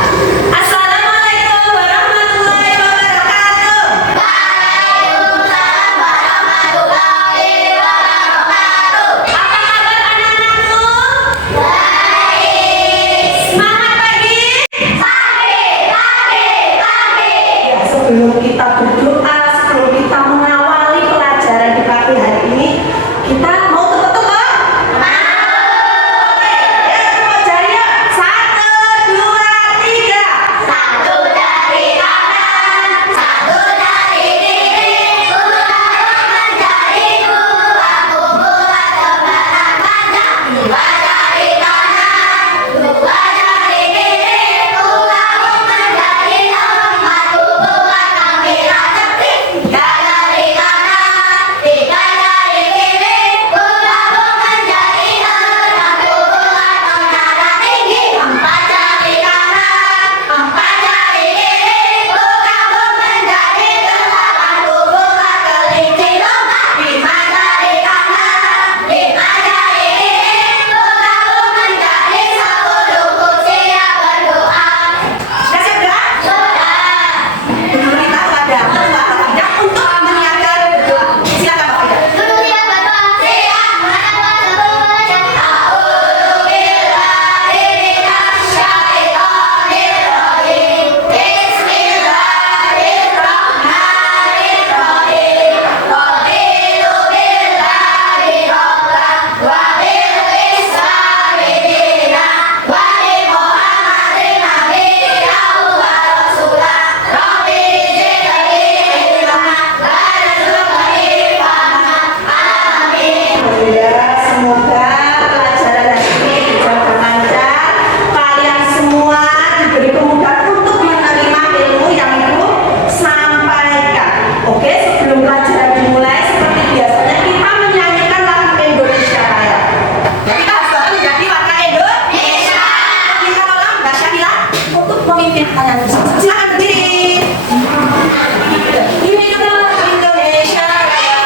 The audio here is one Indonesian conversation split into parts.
Assalamualaikum warahmatullahi wabarakatuh. Waalaikumsalam warahmatullahi wabarakatuh. Apa kabar anak-anakku? Baik. Semangat pagi. Ya, sebelum kita berdoa, sebelum kita mengawali pelajaran di pagi hari ini, kita mau tepuk-tepuk? Oke, ya tepuk jari ya. 1, 2, 3. Satu dari kanan, satu dari kiri, Tuhan menjariku, aku buat tebaran panjang. Dua dari kanan, dua dari kiri, Tuhan menjadi tempatku buat kamera cantik. Tiga dari kanan, tiga dari kiri, Tuhan menjadi tempatku buat menara tinggi. Empat dari kanan, empat dari kiri, Tuhan menjadi tempatku buat kelinci lompat. Lima dari kanan, lima dari kiri, Tuhan menjadi 10 siap berdoa. Sudah sudah? Sudah. Dulu kita pada tidak untuk menyiapkan berdoa. Silakan Pak Ida. Dulu siap berdoa, siap menangkap semuanya. A'udzu billahi minasyaitonir rajim. Bismillahirrahmanirrahim. Raditu billahi rabban wa bil islami dinan wa bi Muhammadin nabiyyan wa rasulah. Rabbi zidni ilma warzuqni fahma. Amin. Ya, semoga pelajaran hari ini berjalan lancar. Kalian semua diberi kemudahan untuk menerima ilmu yang Ibu sampaikan. Oke, sebelum pelajaran dimulai, seperti biasanya kita menyanyikan lagu Indonesia Raya. Kita harus menjadi warga Indonesia. Kita tolong Mbak Syahila untuk memimpin kalian bersama. Silakan berdiri. Indonesia Raya.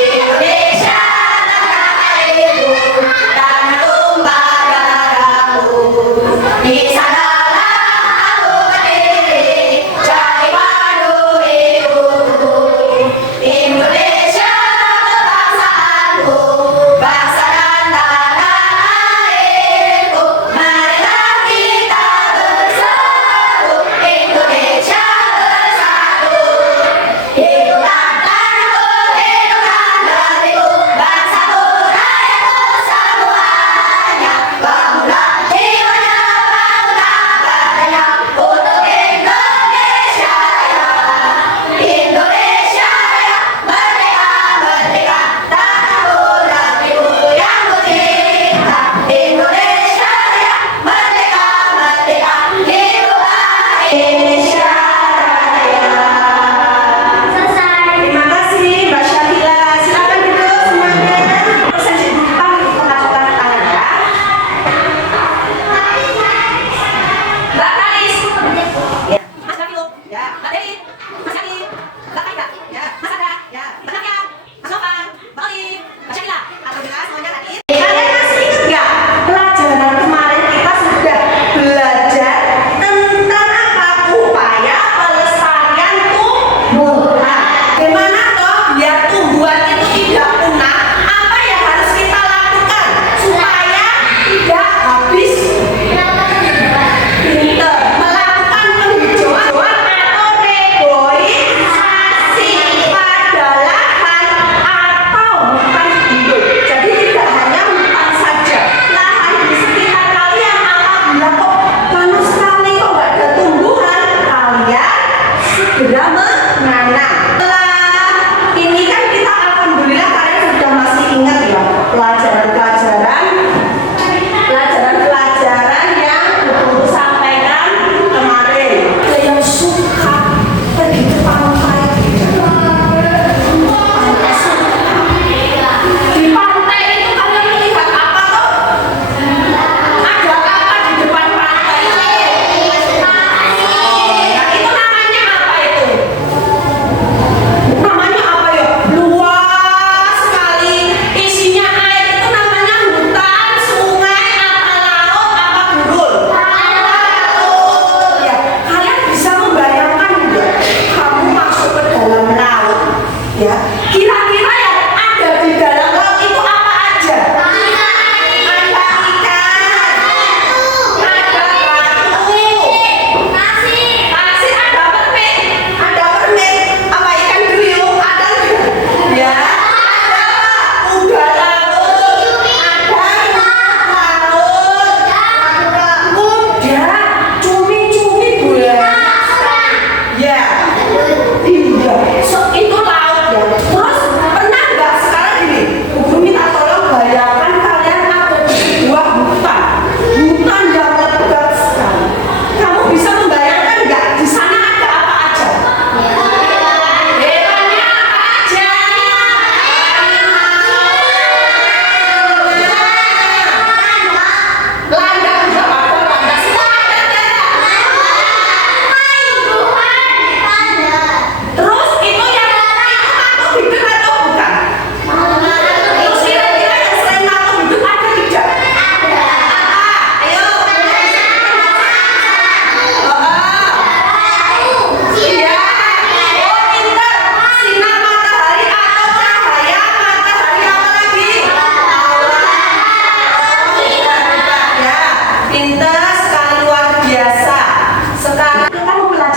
Indonesia negara airku dan tumpah darahku. Di sanalah aku berdiri jadi padu ibuku. Indonesia kebangsaanku, bangsa dan tanah airku. Marilah kita bersatu.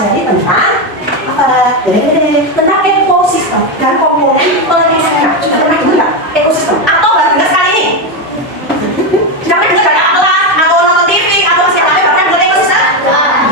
mempelajari tentang apa? Tentang ekosistem dan komponen penelitian. Sudah pernah dengar nggak ekosistem? Atau baru dengar sekali ini? Sudah pernah dengar dari kelas atau nonton TV atau masih apa? Pernah dengar ekosistem?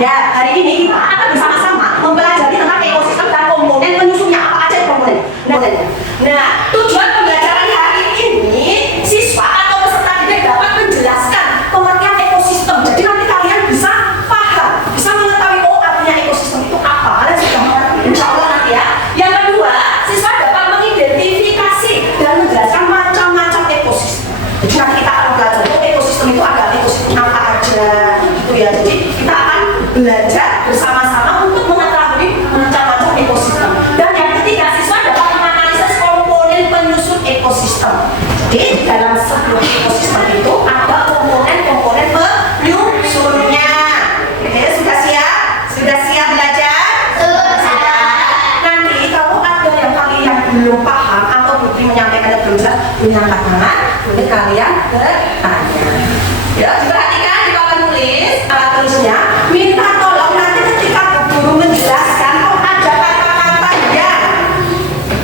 Ya, hari ini kita akan bersama-sama mempelajari tentang ekosistem dan komponen penyusunnya. Apa aja komponennya? Nah, tujuan pembelajaran hari ini siswa atau peserta didik dapat menjelaskan pengertian ekosistem. Jadi nanti kalian bisa paham, bisa mengetahui oh artinya ekosistem itu apa. Kalian sudah mengerti, insya Allah nanti ya. Yang kedua, siswa dapat mengidentifikasi dan menjelaskan macam-macam ekosistem. Jadi nanti kita akan belajar oh ekosistem itu ada ekosistem apa aja, gitu ya. Jadi kita akan belajar bersama-sama untuk mengetahui macam-macam ekosistem. Dan yang ketiga, siswa dapat menganalisis komponen penyusun ekosistem. Jadi dalam sebuah ekosistem itu ada komponen-komponen penyusunnya. Oke, sudah siap? Sudah siap belajar? Sudah. Nanti kalau ada yang kalian belum paham atau Putri menyampaikannya belum jelas, mengangkat tangan, boleh kalian bertanya. Ya, diperhatikan di papan tulis alat tulisnya. Minta tolong nanti ketika guru menjelaskan kok ada kata-kata yang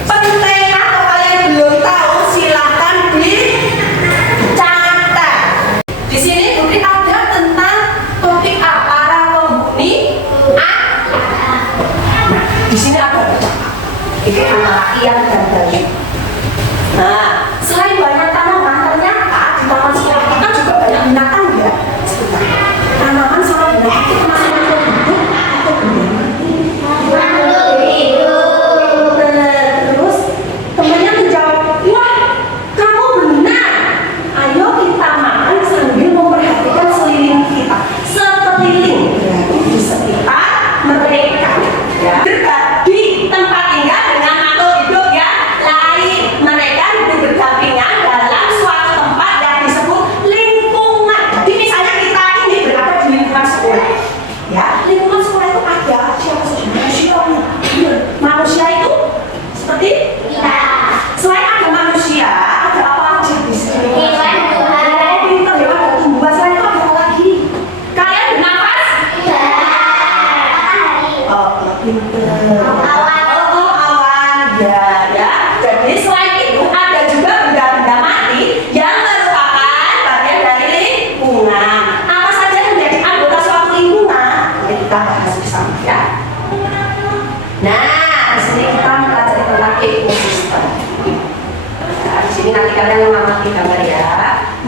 penting atau kalian belum tahu, silahkan dicatat. Di sini Putri ada tentang topik A, para penghuni A. Nah, di sini ada itu antara Ian dan Bayu. Nah, selain banyak tanaman, ternyata di taman sekolah kita juga banyak binatang ya. Sebentar. Tanaman sama binatang itu masih hidup atau terus temannya menjawab, wah kamu benar. Ayo kita makan sambil memperhatikan sekeliling kita. Sekeliling berarti di sekitar mereka. Ya. Berbagi tempat tinggal dengan makhluk hidup yang lain. Mereka hidup berdampingan dalam suatu tempat yang disebut lingkungan. Jadi misalnya kita ini berada di lingkungan sekolah. Ya, lingkungan sekolah itu ada siapa saja? Manusia. Manusia itu seperti kita. Selain ada manusia, ada apa aja di sini? Pintar, hewan, ada tumbuhan. Selain itu ada apa lagi? Kalian bernafas? Oh, pintar. Awan, ya. Jadi selain itu ada juga benda-benda mati yang merupakan bagian dari lingkungan. Apa saja yang menjadi anggota suatu lingkungan? Ya, kita bahas bersama ya. Nah, di sini kita mempelajari tentang ekosistem. Nah, di sini nanti kalian mengamati gambar ya.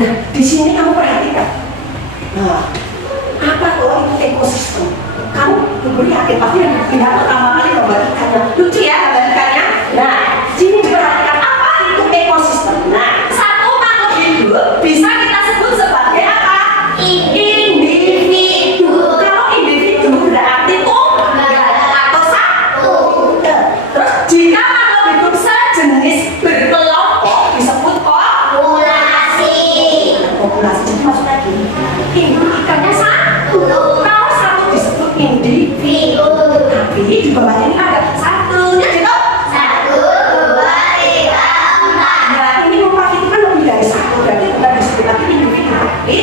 Nah, di sini kamu perhatikan. Nah, apa tuh itu ekosistem? Kamu beri yakin pasti yang lihat pertama kali gambar ikannya. Lucu ya gambar ikannya. Nah, sini diperhatikan apa itu ekosistem. Nah, satu makhluk hidup bisa kita sebut sebagai apa? Individu. Kalau individu berarti tunggal atau satu. Terus jika makhluk hidup sejenis berkelompok disebut populasi. Populasi jadi maksudnya gini. Ini ikannya satu. Kalau satu disebut individu. Tapi di bawahnya ini ada satunya gitu. 1, 2, 3, 4. Nah, ini rumah itu kan lebih dari satu, berarti bukan disebut lagi individu, tapi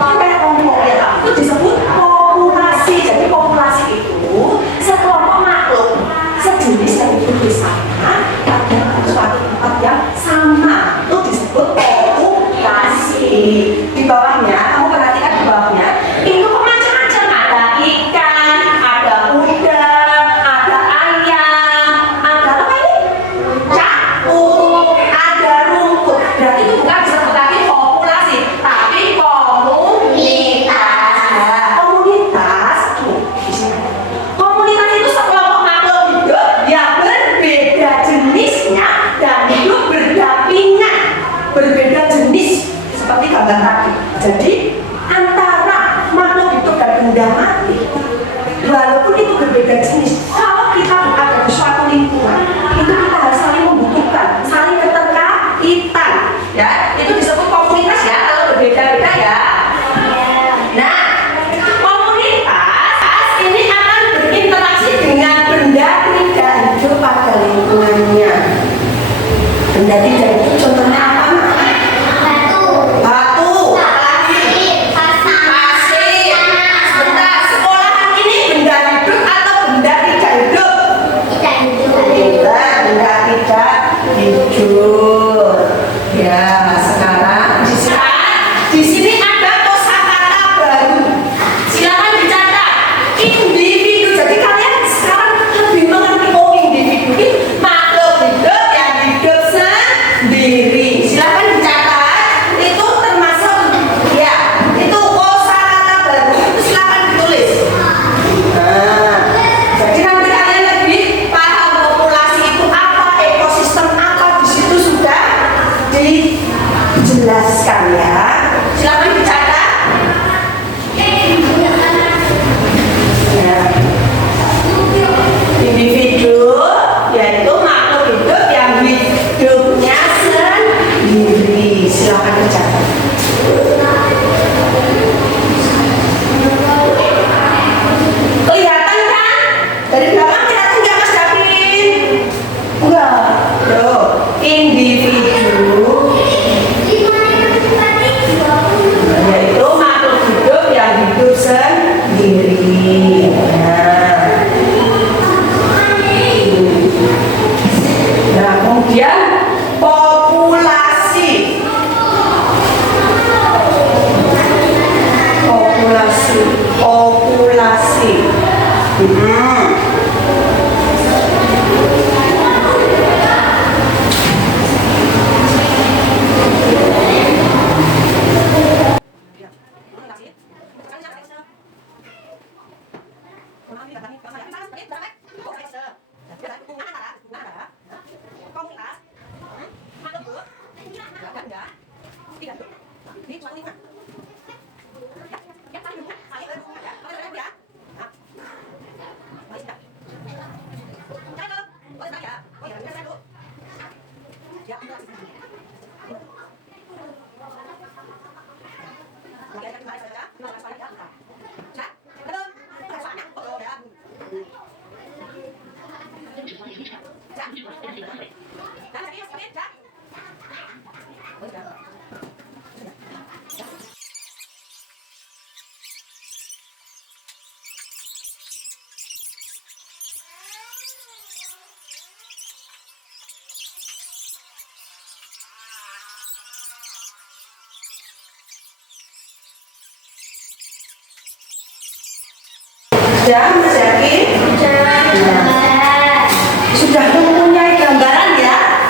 kelompok ya, itu disebut populasi. Jadi populasi itu sekelompok makhluk sejenis yang hidup bersama pada suatu tempat yang sama, itu disebut populasi. Di bawahnya, kamu perhatikan di bawahnya, itu macam-macam, ada ikan, ada udang, ada ayam, ada apa ini? Cakung, ada rumput. Berarti itu bukan disebut lagi populasi, tapi komunitas. Nah, komunitas tuh di sini. Komunitas itu sekelompok makhluk hidup yang berbeda jenisnya dan hidup berdampingan. Berbeda jenis seperti gambar tadi. Jadi antara makhluk hidup dan benda mati, walaupun itu berbeda jenis, kalau kita berada di suatu lingkungan, itu kita harus saling membutuhkan, saling keterkaitan. Ya, itu disebut komunitas ya. Kalau berbeda-beda ya. Nah, komunitas ini akan berinteraksi dengan benda tidak hidup pada lingkungannya. Benda tidak hidup contohnya apa? Batu, apalagi? Pasir. Sebentar, sekolahan kiri. Nah, kemudian populasi. Populasi. Sudah, Mas Yaki? Sudah mempunyai gambaran ya?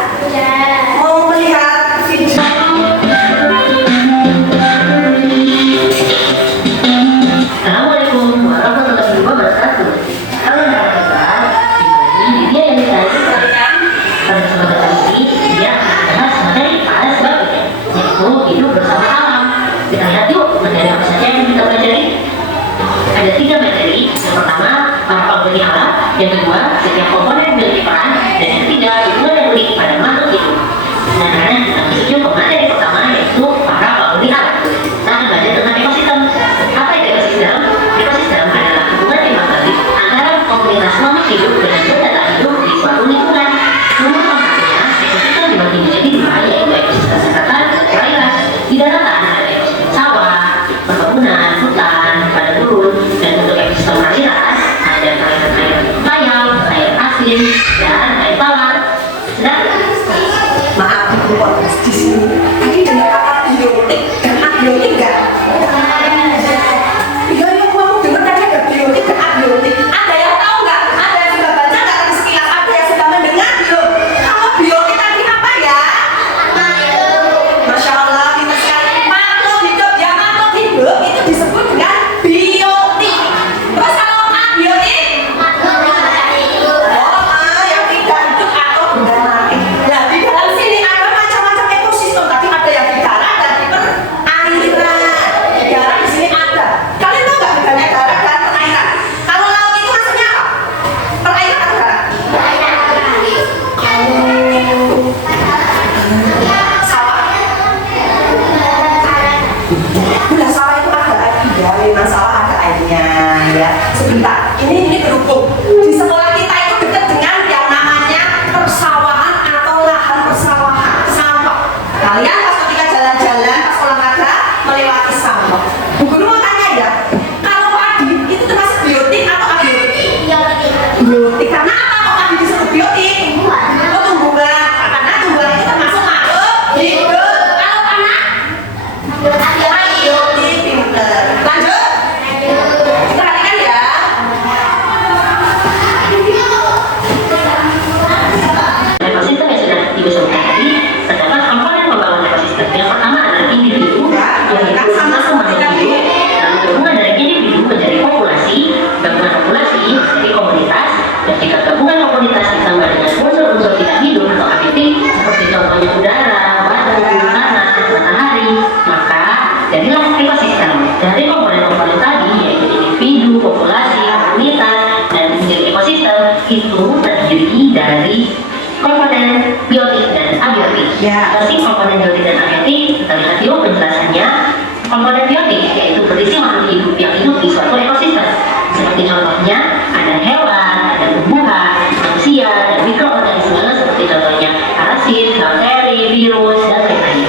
Mau melihat video? Assalamualaikum warahmatullahi wabarakatuh. Halo rekan-rekan, ini dia yang dicari kalian. Pada kesempatan kali ini, dia akan membahas materi pada sebabnya, yaitu hidup bersama alam. Kita lihat yuk materi apa saja yang kita pelajari. Ada 3 materi. Yang pertama, para penghuni alam. Yang kedua, setiap komponen memiliki peran. Dan yang ketiga, hubungan yang unik pada makhluk hidup. Nah, kita menuju ke materi pertama, yaitu para penghuni alam. Kita akan belajar tentang ekosistem. Apa itu ekosistem? Ekosistem adalah hubungan timbal-balik antara komunitas makhluk hidup dengan benda hidup di suatu lingkungan. Nomor satunya, ekosistem dibagi menjadi 2, yaitu ekosistem daratan dan perairan. Di daratan ada ekosistem sawah, perkebunan, hutan, padang gurun, dan untuk ekosistem perairan ada perairan air layang, air asin, dan air tawar. Sedangkan Maaf, Ibu Podcast di sini. Tadi dengar kata biotik. Abiotik enggak? Iya, kamu dengar tadi ada biotik dan abiotik. Ada yang tahu nggak? Ada yang sudah baca nggak tadi sekilas? Ada yang sudah mendengar belum? Kalau biotik tadi apa ya? Masya Allah, pintar sekali. Makhluk hidup, ya makhluk hidup itu disebut dengan biotik. Terus kalau abiotik? Yang tidak hidup atau benda mati. Nah, di dalam sini ada macam-macam ekosistem. Tadi ada yang di darat dan di perairan. Di darat di sini ada. Kalian tahu nggak bedanya darat dan perairan? Kalau laut itu maksudnya apa? Perairan atau darat? Sawah. Udah sawah itu ada airnya. Memang sawah ada airnya, ya. Sebentar. Ini berhubung di sekolah kita itu dekat dengan yang namanya persawahan atau lahan persawahan, sawah. Kalian pas ketika jalan-jalan pas olahraga melewati sawah. Bu Guru mau tanya ya, kalau padi itu termasuk biotik atau abiotik? Biotik. Karena apa kok padi disebut biotik? Oh, tumbuhan. Karena tumbuhan itu termasuk makhluk hidup. Kalau tanah abiotik. Pinter. Lanjut. Perhatikan ya. ekosistem yang sudah dibesarkan tadi, terdapat komponen pembangunan ekosistem. Yang pertama adalah individu, yang itu satu makhluk hidup. Lalu gabungan dari individu menjadi populasi, gabungan populasi menjadi komunitas, dan jika gabungan komunitas ditambah dengan unsur-unsur tidak hidup atau aktif, seperti contohnya udara, batu, tanah, matahari, maka jadilah ekosistem. Dari komponen-komponen tadi, yaitu individu, populasi, komunitas, dan menjadi ekosistem, itu terdiri dari komponen biotik dan abiotik. Ya. Apa sih komponen biotik dan abiotik? Kita lihat yuk penjelasannya. Komponen biotik yaitu berisi makhluk hidup yang hidup di suatu ekosistem. Seperti contohnya ada hewan, ada tumbuhan, manusia, dan mikroorganisme seperti contohnya parasit, bakteri, virus, dan lain-lain.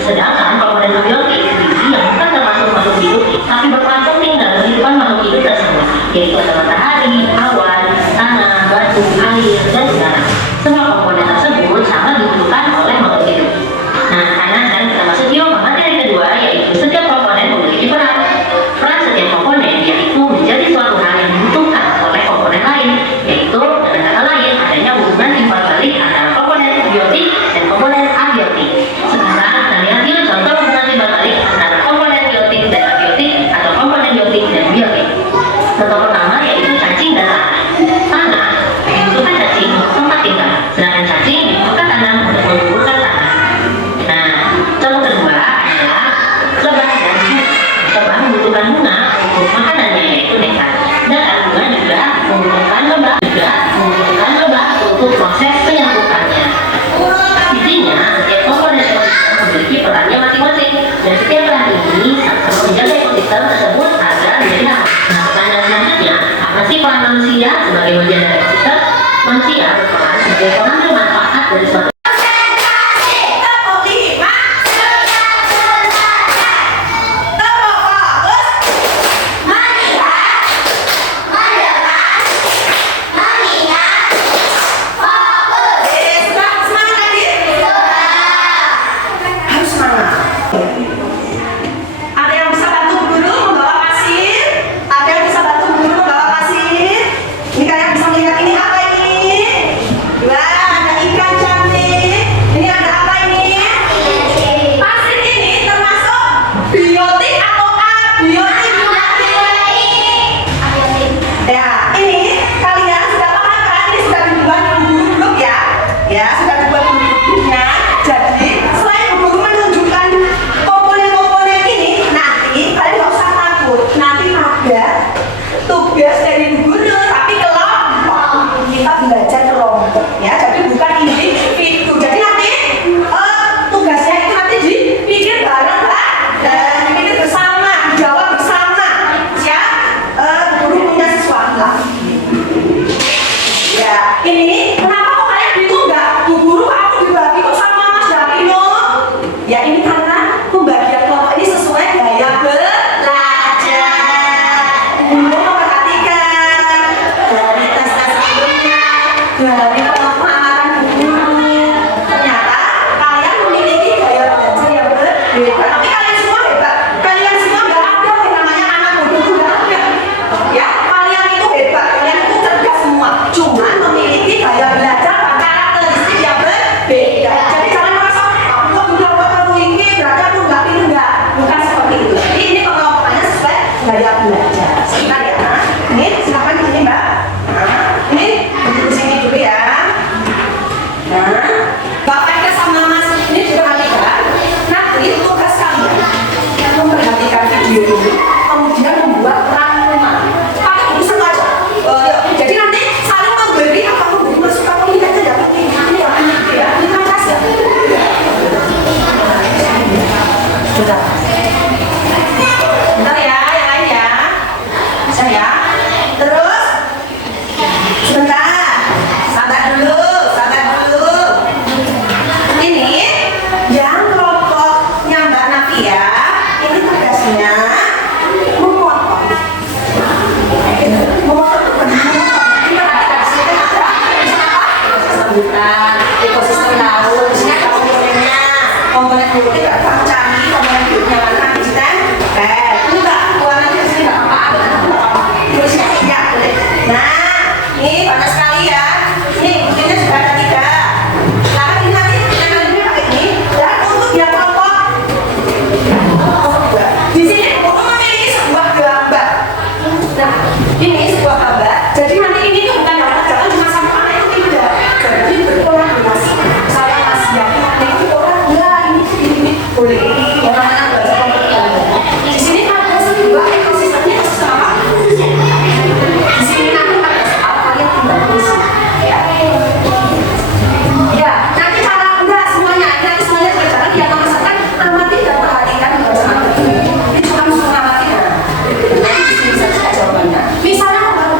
Sedangkan komponen abiotik berisi yang bukan termasuk makhluk hidup tapi berperan penting dalam kehidupan makhluk hidup yaitu ada matahari, awan, tanah, batu, air, dan udara. Semua komponen tersebut sama dibutuhkan oleh makhluk hidup. Nah, karena sekarang kita masuk yuk ke materi kedua, yaitu setiap komponen memiliki peran. Peran setiap komponen yaitu menjadi suatu hal yang dibutuhkan oleh komponen lain, yaitu dengan kata lain adanya hubungan timbal balik antara komponen biotik dan komponen abiotik. Sekarang kita lihat yuk contoh hubungan timbal balik antara komponen biotik dan abiotik atau komponen biotik dan biotik. Contoh pertama yaitu cacing dan tanah. Tanah membutuhkan cacing untuk tempat tinggal, sedangkan cacing membutuhkan tanah untuk menguburkan tanah. Nah, contoh kedua adalah lebah dan bunga. Lebah membutuhkan bunga untuk makanannya yaitu nektar, dan bunga juga membutuhkan lebah untuk proses penyambutannya. Intinya, setiap komponen ekosistem memiliki perannya masing-masing, dan setiap peran ini sama menjaga ekosistem tersebut agar menjadi aman. Nah, pertanyaan selanjutnya, apa sih peran manusia sebagai menjaga ekosistem? Manusia berperan sebagai pengambil manfaat dari suatu ekosistem laut. Di sini ada komponennya. Komponen biotik apa? Canggih, komponen biotnya mana? Sistem. Enggak. Keluaran di sini nggak apa-apa. Terus ya, boleh. Nah, ini banyak sekali ya. Ini buktinya sudah ada 3. Nah, ini nanti kita pakai ini. Dan untuk yang kelompok di sini memiliki sebuah gambar. Nah, ini sebuah gambar. Jadi nanti ini tuh bukan gambar jangan cuma satu anak itu tidak. Jadi berkolaborasi. Saya masih yakin itu orang ini boleh. Orang-orang belajar komputer. Di sini ada sebuah ekosistemnya sama. Di sini nanti ada soal kalian tinggal tulis. Ya, nanti cara enggak semuanya, nanti semuanya berjalan dia memasakkan amati dan perhatikan bacaan ini. Ini cuma mengamati. Nanti di sini bisa jawabannya. Misalnya baru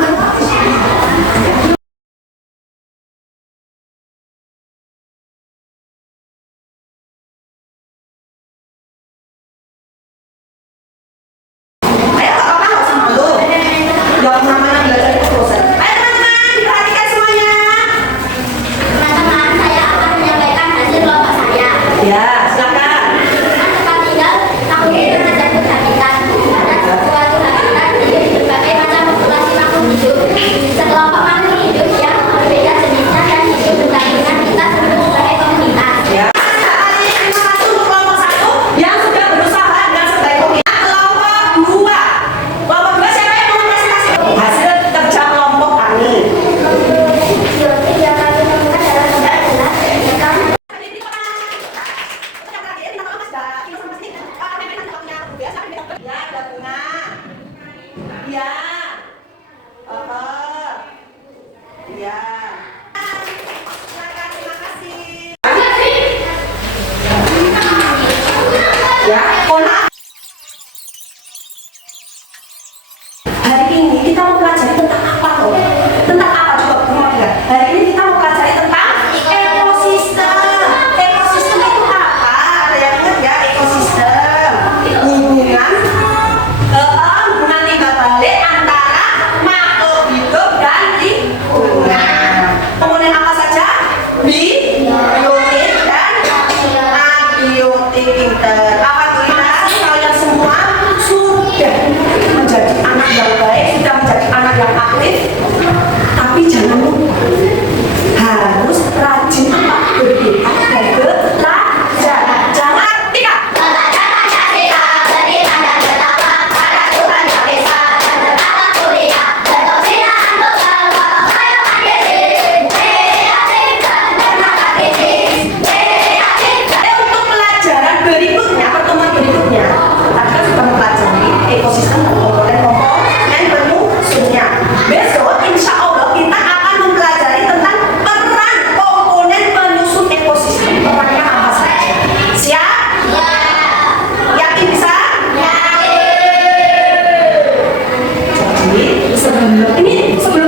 ya. Terima kasih. Ya, mohon maaf. Hari ini kita mau pelajari tentang apa toh? Tentang apa coba perhatikan. Hari ini kita mau pelajari tentang ekosistem. Ekosistem itu apa? Ada yang ingat ya ekosistem? Hubungan timbal balik antara makhluk hidup dan lingkungan. Komponen apa saja? Biotik dan abiotik. Pinter. Alhamdulillah kalian semua sudah menjadi anak yang baik, sudah menjadi anak yang aktif. Tapi jangan lupa harus rajin apa? Berdoa dan belajar. Jangan tidak. Belajar Pancasila, beriman dan bertakwa pada Tuhan yang Esa dan bertakwa kuliah, berkesinambungan untuk seluruh kehidupan kritis, kreatif dan bermakna kritis, kreatif dan Untuk pelajaran berikutnya, pertemuan berikutnya, tadi kan sudah mempelajari ekosistem dan komponen bermusuhnya. Besok, insya Allah kita akan mempelajari tentang peran komponen penyusun ekosistem. Perannya apa saja? Siap? Yakin bisa? Jadi sebelum